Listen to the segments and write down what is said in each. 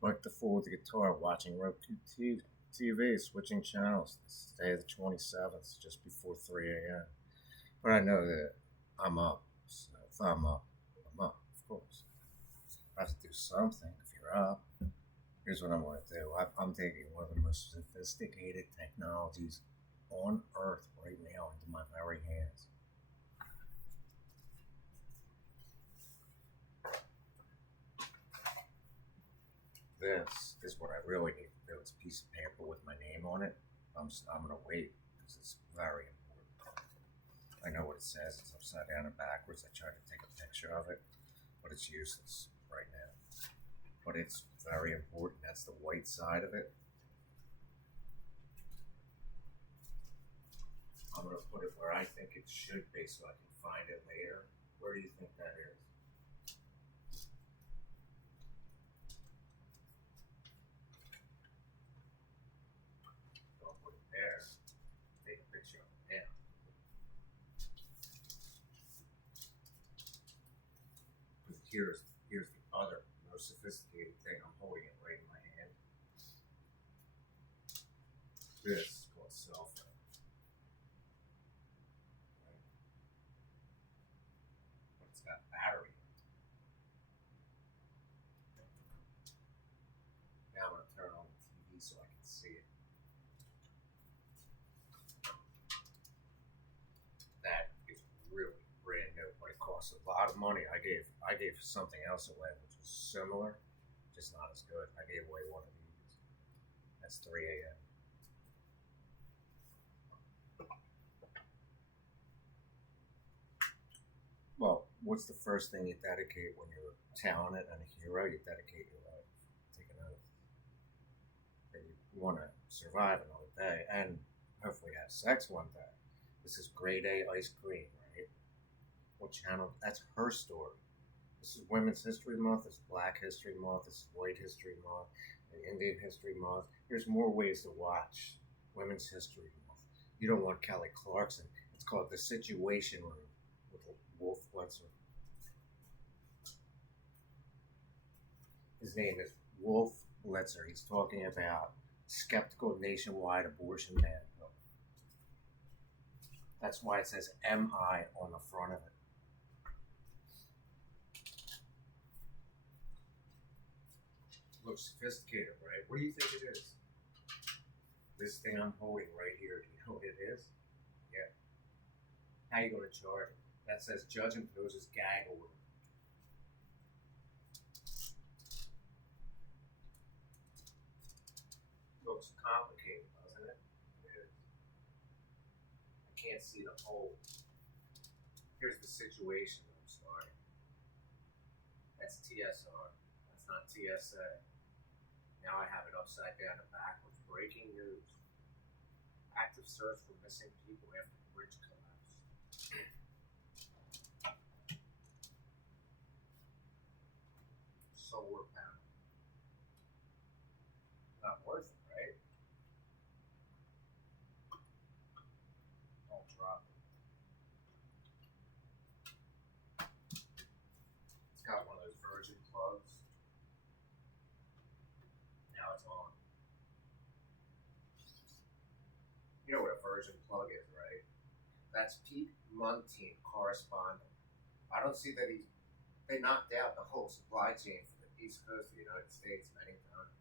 Like the fool with the guitar watching Roku TV, switching channels. This is day the 27th, just before 3 a.m. But I know that I'm up. So if I'm up, I'm up, of course. I have to do something if you're up. Here's what I'm going to do. I'm taking one of the most sophisticated technologies on Earth right now into my very hands. This is what I really need to do. It's a piece of paper with my name on it. I'm going to wait because it's very important. I know what it says. It's upside down and backwards. I tried to take a picture of it, but it's useless right now. But it's very important. That's the white side of it. I'm going to put it where I think it should be so I can find it later. Where do you think that is? Don't put it there. Take a picture of it now. Because here's the other most sophisticated thing. I'm holding it right in my hand. This is called cell phone. Right? But it's got battery. Now I'm going to turn on the TV so I can see it. That is really brand new, but it costs a lot of money. I gave something else away which was similar, just not as good. I gave away one of these. That's 3 a.m. Well, what's the first thing you dedicate when you're talented and a hero? You dedicate your life. Take an oath. And you want to survive another day and hopefully have sex one day. This is grade A ice cream, right? What channel? That's her story. This is Women's History Month. This is Black History Month. This is White History Month. And Indian History Month. There's more ways to watch Women's History Month. You don't want Kelly Clarkson. It's called The Situation Room with Wolf Blitzer. His name is Wolf Blitzer. He's talking about skeptical nationwide abortion ban bill. That's why it says MI on the front of it. Looks sophisticated, right? What do you think it is? This thing I'm holding right here, do you know what it is? Yeah. How you going to charge it? That says judge imposes gag order. Looks complicated, doesn't it? It is. I can't see the hole. Here's the situation I'm starting. That's TSR. That's not TSA. Now I have it upside down and backwards. Breaking news. Active search for missing people after bridge collapse. Solar panel. Not worth it, right? I'll drop it. It's got one of those virgin plugs. Now it's on. You know what a virgin plug is, right? That's Pete Muntean correspondent. I don't see that they knocked out the whole supply chain for the East Coast of the United States many times.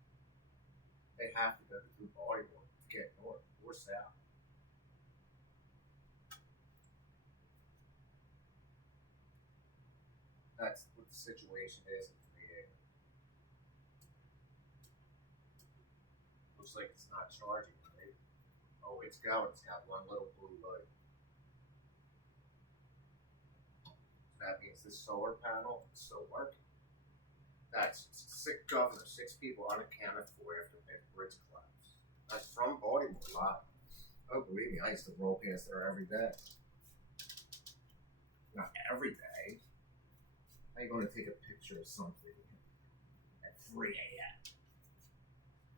They have to go through Baltimore to get north or south. That's what the situation is in 3 a.m. Looks like it's not charging, right? Oh, it's going. It's got one little blue light. That means this solar panel is still working. That's six people unaccounted for after a bridge collapse. That's from Baltimore Live. Oh, believe me, I used to roll past there every day. Not every day. How are you going to take a picture of something at 3 a.m.?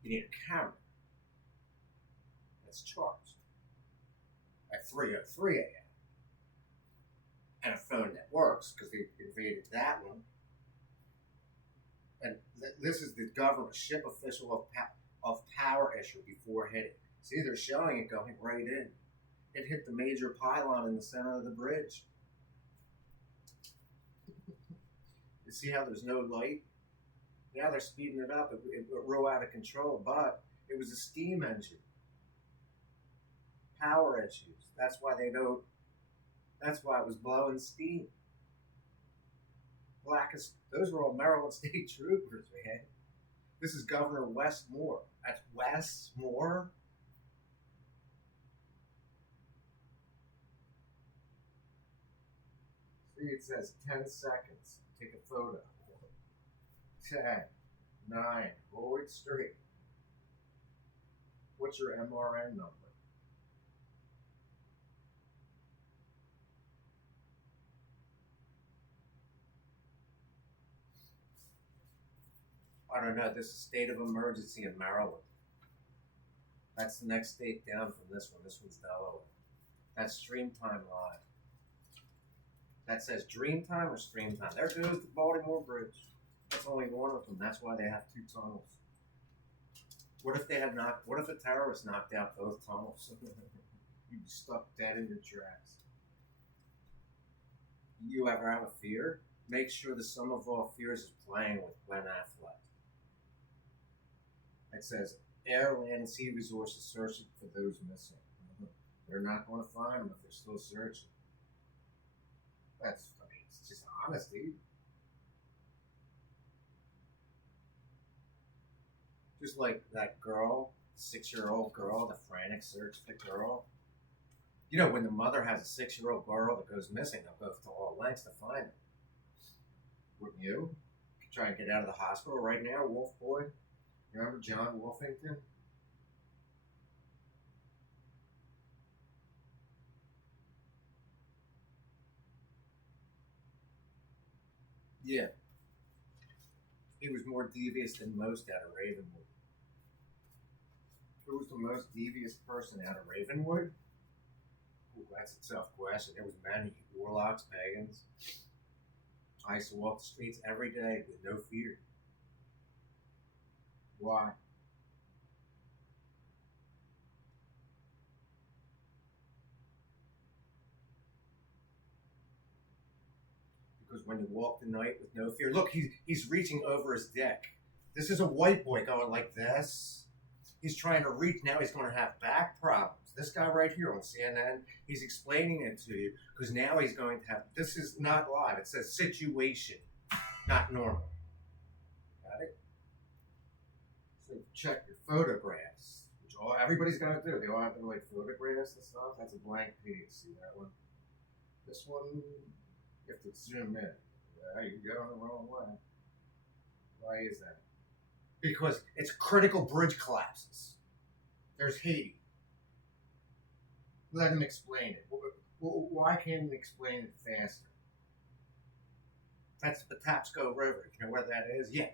You need a camera that's charged at 3:03 a.m. and a phone that works because they invaded that one. And This is the government ship official of power issue before hitting. See, they're showing it going right in. It hit the major pylon in the center of the bridge. You see how there's no light? Now they're speeding it up. It real out of control, but it was a steam engine. Power issues. That's why they don't. That's why it was blowing steam. Blackest. Those were all Maryland State Troopers, man. This is Governor Westmore. That's Westmore. See, it says 10 seconds. Take a photo. 10, 9, Lloyd Street. What's your MRN number? I don't know. This is state of emergency in Maryland. That's the next state down from this one. This one's Delaware. That's Streamtime Live. That says Dreamtime or Streamtime. There goes the Baltimore Bridge. That's only one of them. That's why they have 2 tunnels. What if they had not? What if a terrorist knocked out both tunnels? You'd be stuck dead in your tracks. You ever have a fear? Make sure the sum of all fears is playing with Glenn Affleck. It says air, land, and sea resources searching for those missing. They're not going to find them if they're still searching. That's, I mean, it's just honesty. Just like that girl, 6-year-old girl, the frantic search for the girl. You know, when the mother has a 6-year-old girl that goes missing, they'll go to all lengths to find her. Wouldn't you? Try and get out of the hospital right now, Wolf Boy. Remember John Wolfington? Yeah. He was more devious than most out of Ravenwood. Who was the most devious person out of Ravenwood? Ooh, that's a tough question. There was many warlocks, pagans. I used to walk the streets every day with no fear. Why? Because when you walk the night with no fear, look, he's reaching over his deck. This is a white boy going like this. He's trying to reach. Now he's going to have back problems. This guy right here on CNN, he's explaining it to you because now he's going to have. This is not live. It says situation, not normal. Got it? So check your photographs, which everybody's got to do. They all have to like photographs and stuff. That's a blank page. See that one? This one, you have to zoom in. Yeah, you're going the wrong way. Why is that? Because it's critical bridge collapses. There's Haiti. Let him explain it. Why can't he explain it faster? That's the Patapsco River. You know where that is? Yeah.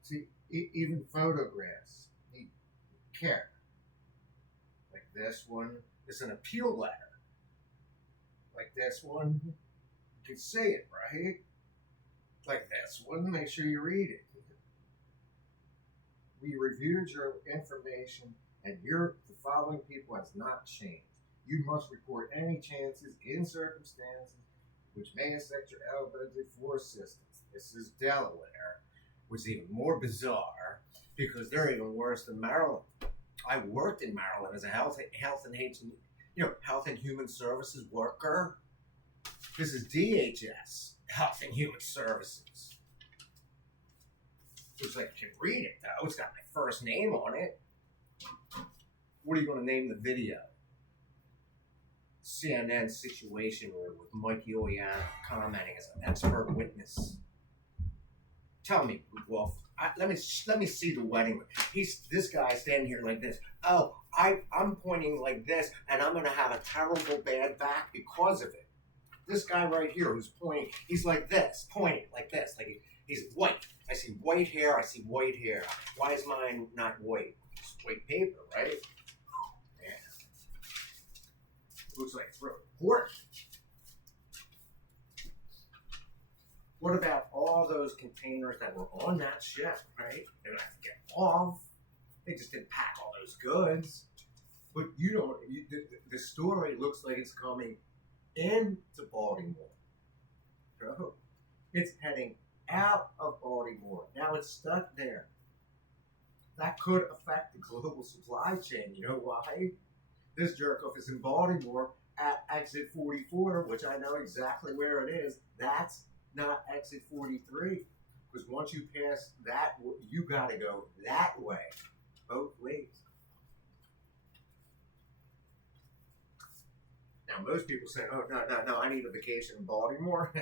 See, even photographs need care. Like this one is an appeal letter. Like this one, you can see it, right? Like this one, make sure you read it. We reviewed your information, and the following people has not changed. You must report any chances in circumstances which may affect your eligibility for assistance. This is Delaware, which is even more bizarre because they're even worse than Maryland. I worked in Maryland as a health and human services worker. This is DHS, Health and Human Services. Looks like you can read it though. It's got my first name on it. What are you going to name the video? CNN Situation Room with Mike Iuliano commenting as an expert witness. Tell me, Wolf. Let me see the wedding. This guy standing here like this. Oh, I'm pointing like this, and I'm gonna have a terrible bad back because of it. This guy right here who's pointing, he's like this, pointing like this, like he's white. I see white hair. I see white hair. Why is mine not white? It's white paper, right? Looks like it's real important. What about all those containers that were on that ship, right? They're gonna have to get off. They just didn't pack all those goods. But the story looks like it's coming into Baltimore. No, it's heading out of Baltimore. Now it's stuck there. That could affect the global supply chain. You know why? This jerk-off is in Baltimore at exit 44, which I know exactly where it is. That's not exit 43. Because once you pass that, you got to go that way, both ways. Now, most people say, oh, no, I need a vacation in Baltimore.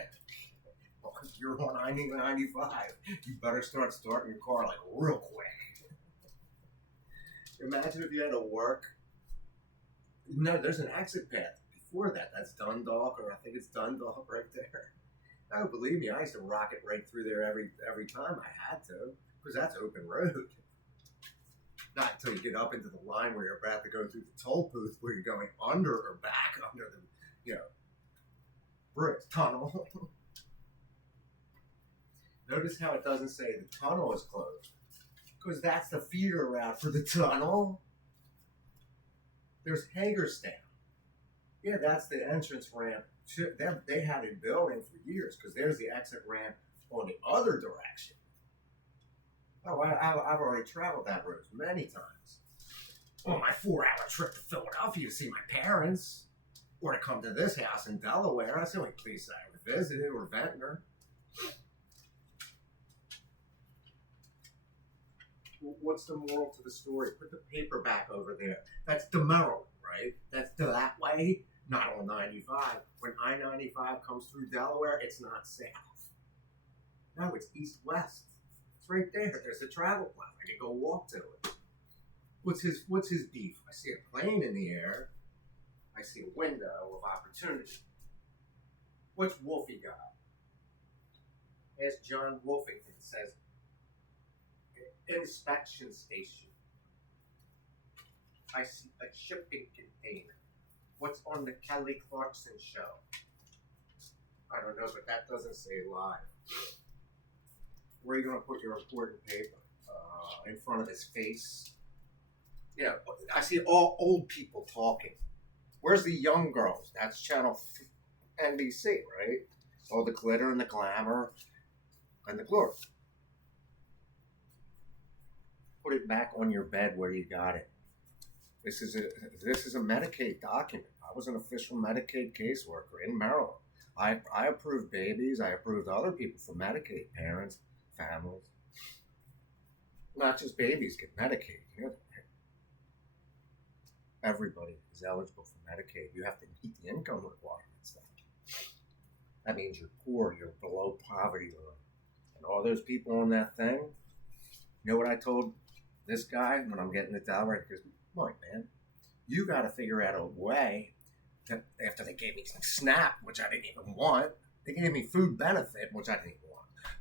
Well, you're on I-95. You better start starting your car like real quick. Imagine if you had to work. No, there's an exit path before that. That's Dundalk, or I think it's Dundalk right there. Oh, believe me, I used to rocket right through there every time I had to, because that's open road. Not until you get up into the line where you're about to go through the toll booth, where you're going under or back under the, bridge tunnel. Notice how it doesn't say the tunnel is closed, because that's the feeder route for the tunnel. There's Hagerstown. Yeah, that's the entrance ramp. They had it building for years, because there's the exit ramp on the other direction. Oh, I've already traveled that road many times. On my 4-hour trip to Philadelphia to see my parents, or to come to this house in Delaware. That's the only place I ever visited, or Ventnor. What's the moral to the story? Put the paper back over there. That's the Maryland, right? That's that way, not on 95. When I-95 comes through Delaware, it's not south. No, it's east-west. It's right there. There's a travel plan. I can go walk to it. What's his beef? I see a plane in the air. I see a window of opportunity. What's Wolfie got? Ask John Wolfington. Says, inspection station. I see a shipping container. What's on the Kelly Clarkson show? I don't know, but that doesn't say live. Where are you going to put your important paper? In front of his face? Yeah, I see all old people talking. Where's the young girls? That's channel NBC, right? All the glitter and the glamour and the glory. Put it back on your bed where you got it. This is a Medicaid document. I was an official Medicaid caseworker in Maryland. I approved babies. I approved other people for Medicaid, parents, families. Not just babies get Medicaid. Everybody is eligible for Medicaid. You have to meet the income requirements. That means you're poor. You're below poverty line. And all those people on that thing, you know what I told this guy when I'm getting it down right? Because, look, man, you got to figure out a way to, after they gave me some SNAP, which I didn't even want. They gave me food benefit, which I didn't even want.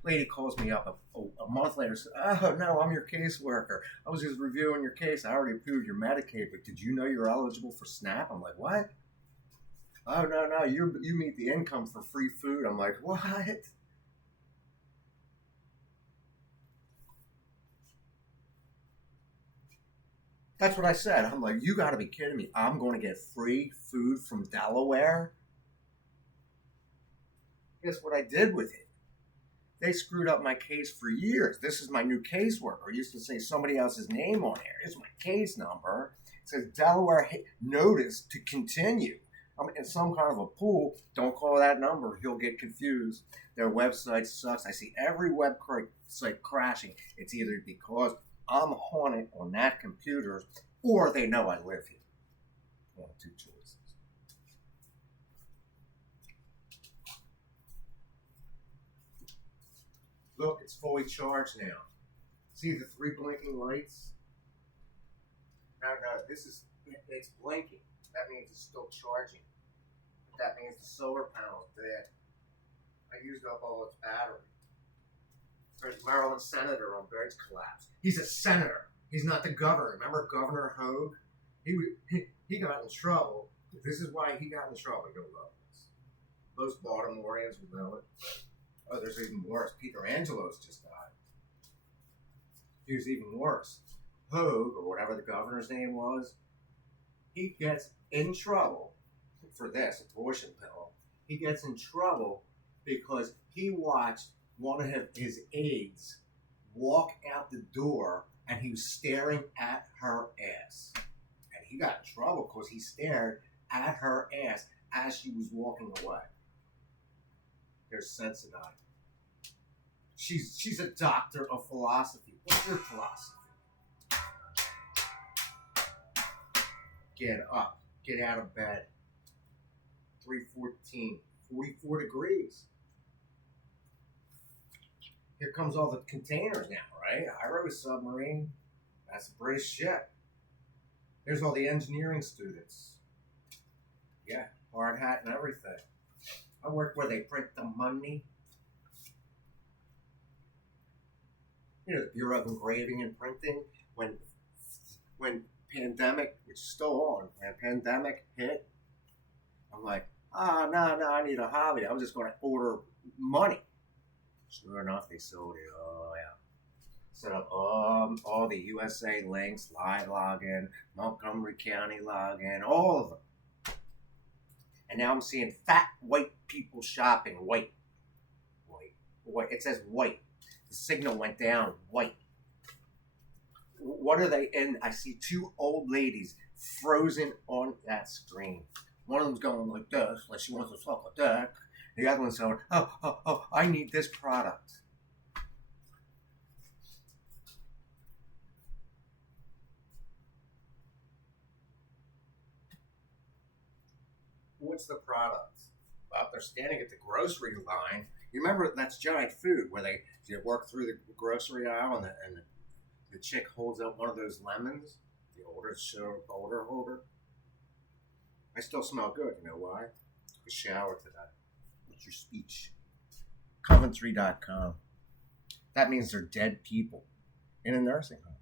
Lady calls me up a month later and says, oh, no, I'm your caseworker. I was just reviewing your case. I already approved your Medicaid, but did you know you're eligible for SNAP? I'm like, what? Oh, no, you meet the income for free food. I'm like, what? That's what I said. I'm like, you got to be kidding me. I'm going to get free food from Delaware? Guess what I did with it? They screwed up my case for years. This is my new caseworker. I used to say somebody else's name on here. Here's my case number. It says Delaware notice to continue. I'm in some kind of a pool. Don't call that number. You'll get confused. Their website sucks. I see every website crashing. It's either because I'm haunted on that computer or they know I live here. One of two choices. Look, it's fully charged now. See the 3 blinking lights? No, it's blinking. That means it's still charging. That means the solar panel's dead. I used up all its battery. There's Maryland Senator on bridge collapse. He's a senator. He's not the governor. Remember Governor Hogue? He got in trouble This is why he got in trouble. You'll love this. Most Baltimoreans will know it. Oh, there's even worse. Peter Angelo's just died. Here's even worse. Hogue, or whatever the governor's name was, he gets in trouble for this abortion pill. He gets in trouble because he watched one of his aides walk out the door and he was staring at her ass. And he got in trouble because he stared at her ass as she was walking away. There's Sensodyne. She's a doctor of philosophy. What's your philosophy? Get up. Get out of bed. 3:14. 44 degrees. Here comes all the containers now, right? Iro submarine. That's a British ship. There's all the engineering students. Yeah, hard hat and everything. I work where they print the money. You know, the Bureau of Engraving and Printing. When pandemic, which is still on, when pandemic hit, I'm like, no, I need a hobby. I'm just going to order money. Sure enough, they sold it. Oh, yeah. Set up all the USA links, live login, Montgomery County login, all of them. And now I'm seeing fat white people shopping. White. It says white. The signal went down. White. What are they in? I see two old ladies frozen on that screen. One of them's going like this, like she wants to suck a dick. The other one's going, oh, I need this product. What's the product? Well, they're standing at the grocery line. You remember that's Giant Food where they work through the grocery aisle and the chick holds up one of those lemons. The older holder. I still smell good. You know why? I showered today. What's your speech? Coventry.com. That means they're dead people in a nursing home.